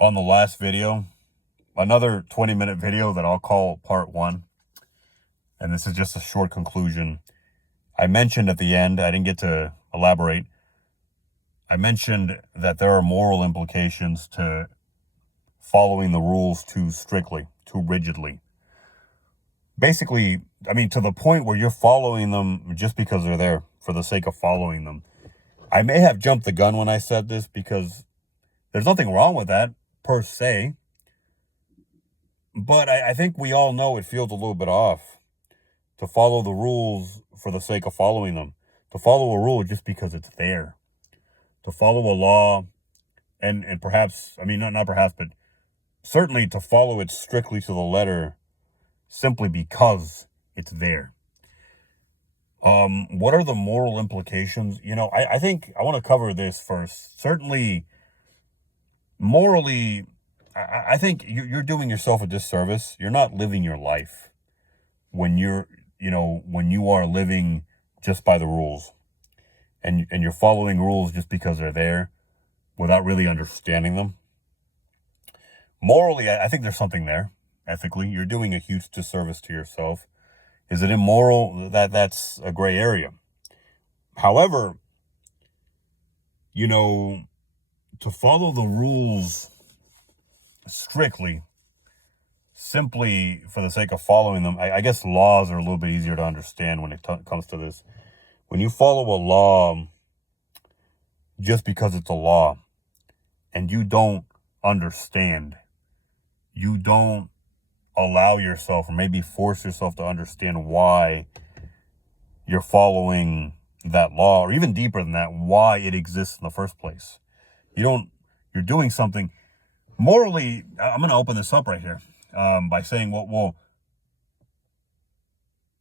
on the last video, another 20-minute video that I'll call part one. And this is just a short conclusion. I mentioned at the end, I didn't get to elaborate. I mentioned that there are moral implications to following the rules too strictly, too rigidly. Basically, I mean, to the point where you're following them just because they're there for the sake of following them. I may have jumped the gun when I said this because there's nothing wrong with that per se. But I think we all know it feels a little bit off to follow the rules for the sake of following them, to follow a rule just because it's there, to follow a law, and perhaps, I mean, not perhaps, but certainly to follow it strictly to the letter simply because it's there. What are the moral implications? I think I want to cover this first. Certainly, morally, I think you're doing yourself a disservice. You're not living your life when when you are living just by the rules and you're following rules just because they're there without really understanding them. Morally, I think there's something there. Ethically, you're doing a huge disservice to yourself. Is it immoral? That's a gray area. However, to follow the rules strictly, simply for the sake of following them, I guess laws are a little bit easier to understand when it comes to this. When you follow a law just because it's a law and you don't understand, you don't allow yourself or maybe force yourself to understand why you're following that law, or even deeper than that, why it exists in the first place. You're doing something morally. I'm going to open this up right here by saying, well,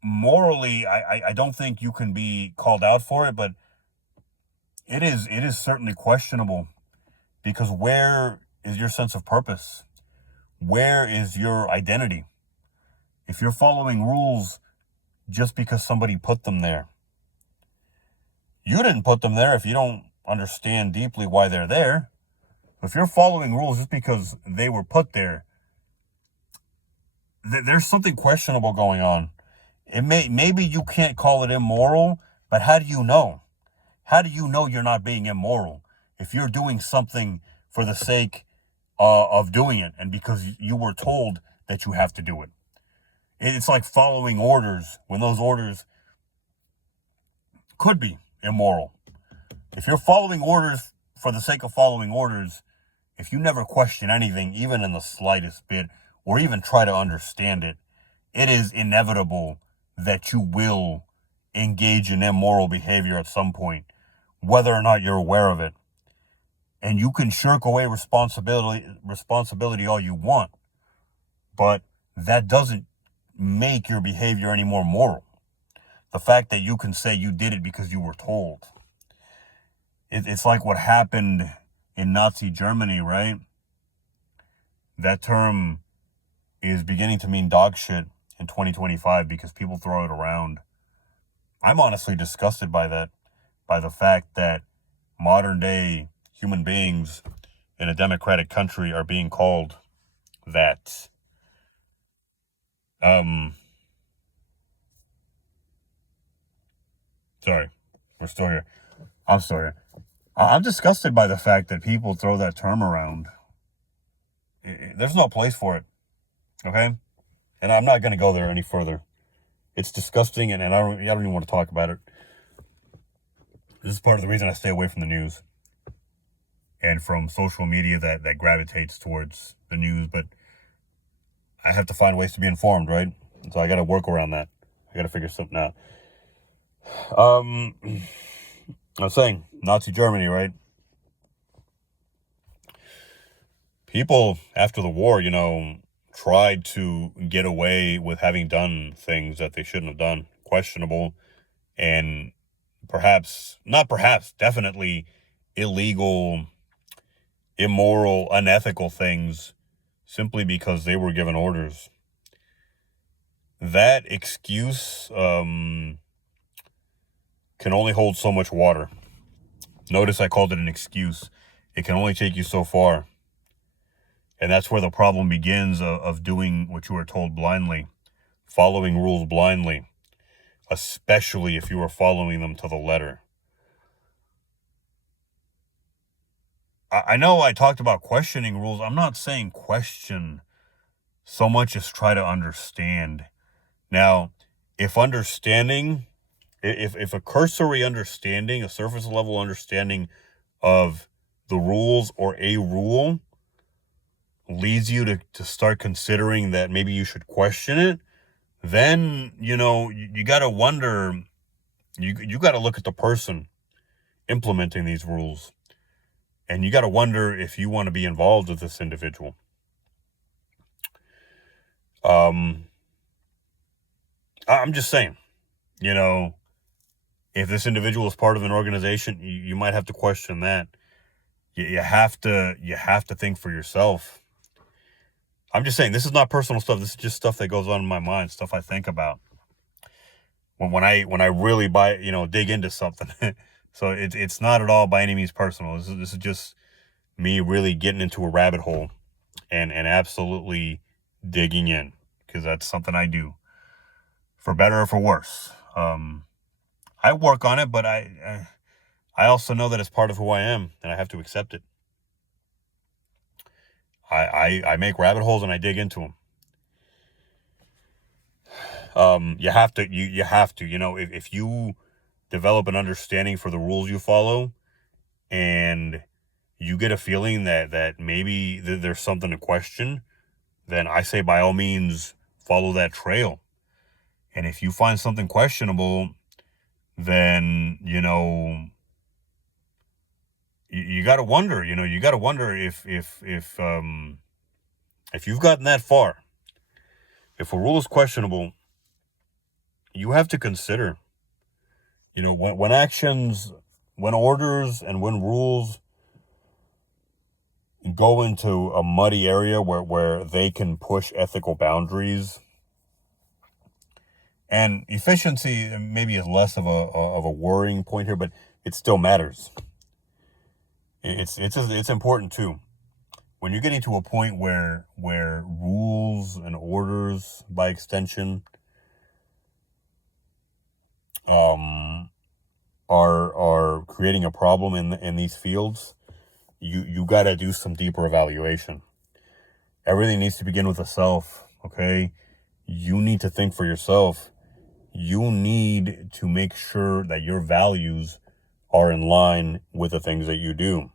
morally, I don't think you can be called out for it, but it is certainly questionable, because where is your sense of purpose? Where is your identity? If you're following rules just because somebody put them there, you didn't put them there if you don't understand deeply why they're there. If you're following rules just because they were put there, there's something questionable going on. Maybe you can't call it immoral, but how do you know? How do you know you're not being immoral if you're doing something for the sake of doing it and because you were told that you have to do it? It's like following orders when those orders could be immoral. If you're following orders for the sake of following orders, if you never question anything, even in the slightest bit, or even try to understand it, it is inevitable that you will engage in immoral behavior at some point, whether or not you're aware of it. And you can shirk away responsibility all you want, but that doesn't make your behavior any more moral. The fact that you can say you did it because you were told. It's like what happened in Nazi Germany, right? That term is beginning to mean dog shit in 2025 because people throw it around. I'm honestly disgusted by that, by the fact that modern day human beings in a democratic country are being called that. Sorry, we're still here. I'm still here. I'm disgusted by the fact that people throw that term around. There's no place for it, okay? And I'm not going to go there any further. It's disgusting, and I don't even want to talk about it. This is part of the reason I stay away from the news and from social media that gravitates towards the news, but I have to find ways to be informed, right? So I got to work around that. I got to figure something out. I was saying, Nazi Germany, right? People after the war, tried to get away with having done things that they shouldn't have done, questionable, and definitely illegal, immoral, unethical things simply because they were given orders. That excuse can only hold so much water. Notice I called it an excuse. It can only take you so far. And that's where the problem begins of doing what you are told blindly, following rules blindly, especially if you are following them to the letter. I know I talked about questioning rules. I'm not saying question so much as try to understand. Now, if understanding, if a cursory understanding, a surface level understanding of the rules or a rule leads you to start considering that maybe you should question it, then, you got to wonder, you got to look at the person implementing these rules. And you got to wonder if you want to be involved with this individual. I'm just saying, if this individual is part of an organization, you might have to question that. You have to think for yourself. I'm just saying, this is not personal stuff. This is just stuff that goes on in my mind, stuff I think about when I really dig into something. So it's not at all by any means personal. This is just me really getting into a rabbit hole and absolutely digging in, because that's something I do, for better or for worse. I work on it, but I also know that it's part of who I am, and I have to accept it. I make rabbit holes and I dig into them. You have to, if you develop an understanding for the rules you follow, and you get a feeling that maybe there's something to question, then I say by all means follow that trail. And if you find something questionable, then you got to wonder. You got to wonder if you've gotten that far. If a rule is questionable, you have to consider, when actions, when orders, and when rules go into a muddy area where they can push ethical boundaries. And efficiency maybe is less of a worrying point here, but it still matters. It's important too. When you're getting to a point where rules and orders, by extension, are creating a problem in these fields, you got to do some deeper evaluation. Everything needs to begin with the self. Okay, you need to think for yourself. You need to make sure that your values are in line with the things that you do.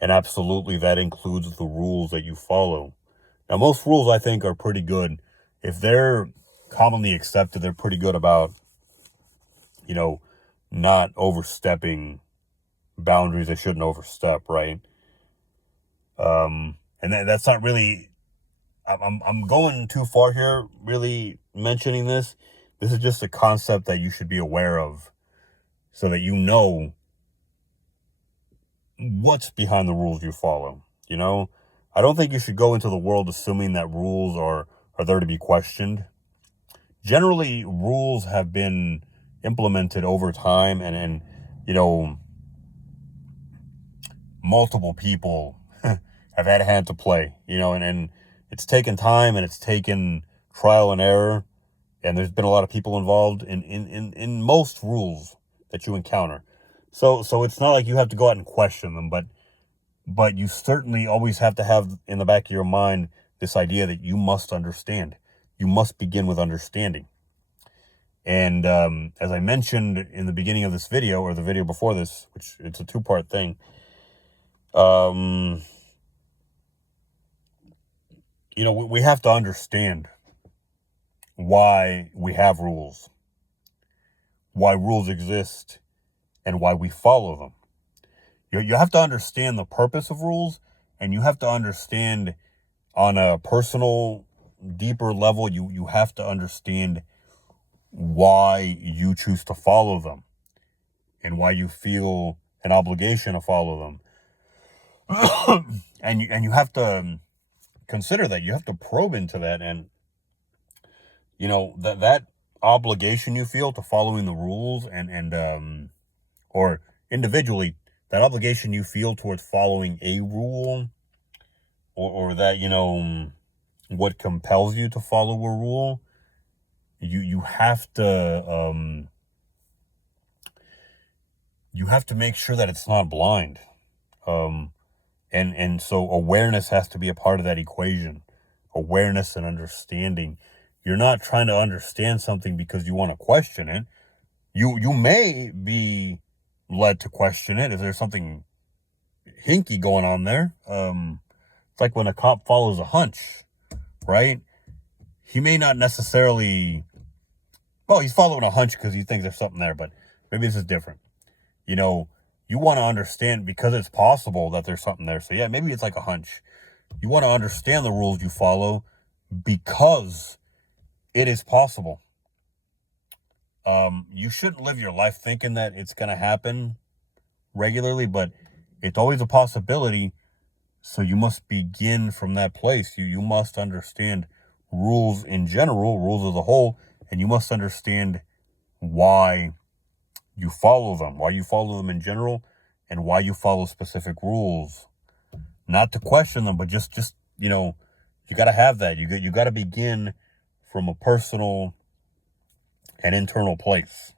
And absolutely, that includes the rules that you follow. Now, most rules, I think, are pretty good. If they're commonly accepted, they're pretty good about, not overstepping boundaries they shouldn't overstep, right? And that's not really, I'm going too far here, really mentioning this. This is just a concept that you should be aware of, so that you know what's behind the rules you follow. I don't think you should go into the world assuming that rules are there to be questioned. Generally, rules have been implemented over time, and multiple people have had a hand to play, and it's taken time, and it's taken trial and error, and there's been a lot of people involved in most rules that you encounter. So it's not like you have to go out and question them, but you certainly always have to have in the back of your mind this idea that you must understand. You must begin with understanding. And as I mentioned in the beginning of this video, or the video before this, which it's a two-part thing, we have to understand why we have rules, why rules exist, and why we follow them. You have to understand the purpose of rules, and you have to understand on a personal, deeper level, you have to understand why you choose to follow them and why you feel an obligation to follow them. and you have to consider that. You have to probe into that, and that obligation you feel to following the rules, and or individually, that obligation you feel towards following a rule or that, what compels you to follow a rule, you have to make sure that it's not blind. And so awareness has to be a part of that equation. Awareness and understanding. You're not trying to understand something because you want to question it. You may be led to question it if there's something hinky going on there. It's like when a cop follows a hunch, right? He may not necessarily, well, he's following a hunch because he thinks there's something there, but maybe this is different. You want to understand because it's possible that there's something there. So yeah, maybe it's like a hunch. You want to understand the rules you follow because it is possible. You shouldn't live your life thinking that it's going to happen regularly, but it's always a possibility. So you must begin from that place. You must understand rules in general, rules as a whole, and you must understand why you follow them in general, and why you follow specific rules. Not to question them, but just you got to have that. You got to begin from a personal and internal place.